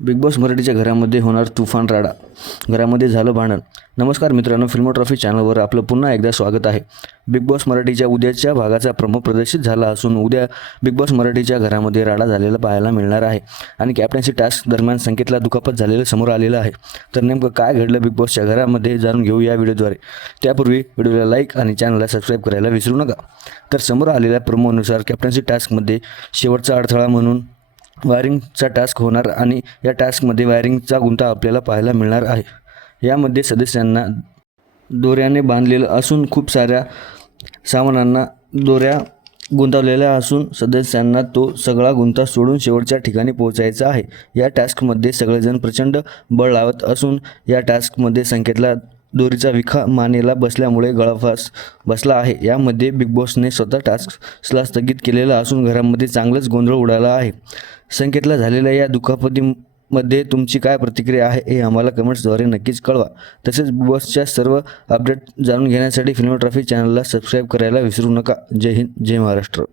Big boss मराठीच्या घरामध्ये होणार तुफान राडा, घरामध्ये झालं भांडण. नमस्कार मित्रांनो, फिल्मो ट्रॉफी चॅनलवर आपलं पुन्हा एकदा स्वागत आहे. बिग बॉस मराठीच्या उद्याच्या भागाचा प्रोमो प्रदर्शित झाला असून उद्या बिग बॉस मराठीच्या घरामध्ये राडा झालेला पाहायला मिळणार आहे आणि कॅप्टन्सी टास्क दरम्यान संकेतला दुखापत झालेलं समोर आलेलं आहे. तर नेमकं काय घडलं बिग बॉसच्या घरामध्ये जाणून घेऊ या व्हिडिओद्वारे. त्यापूर्वी व्हिडिओला लाईक आणि चॅनलला सबस्क्राईब करायला विसरू नका. तर समोर आलेल्या प्रोमोनुसार कॅप्टन्सी टास्कमध्ये शेवटचा अडथळा म्हणून वायरिंगचा टास्क होणार आणि या टास्कमध्ये वायरिंगचा गुंता आपल्याला पाहायला मिळणार आहे. यामध्ये सदस्यांना दोऱ्याने बांधलेलं असून खूप साऱ्या सामानांना दोऱ्या गुंतवलेल्या असून सदस्यांना तो सगळा गुंता सोडून शेवटच्या ठिकाणी पोहोचायचा आहे. या टास्कमध्ये सगळेजण प्रचंड बळ लावत असून या टास्कमध्ये संकेतला दोरीचा विखा मानेला बसल्यामुळे गळफास बसला आहे. यामध्ये बिग बॉसने स्वतः टास्कला स्थगित केलेला असून घरामध्ये चांगलंच गोंधळ उडाला आहे. संकेतला झालेल्या या दुखापतीमध्ये तुमची काय प्रतिक्रिया आहे हे आम्हाला कमेंट्सद्वारे नक्कीच कळवा. तसेच बिग बॉसच्या सर्व अपडेट जाणून घेण्यासाठी फिल्मो ट्रॉफी चॅनलला सबस्क्राईब करायला विसरू नका. जय हिंद, जय महाराष्ट्र.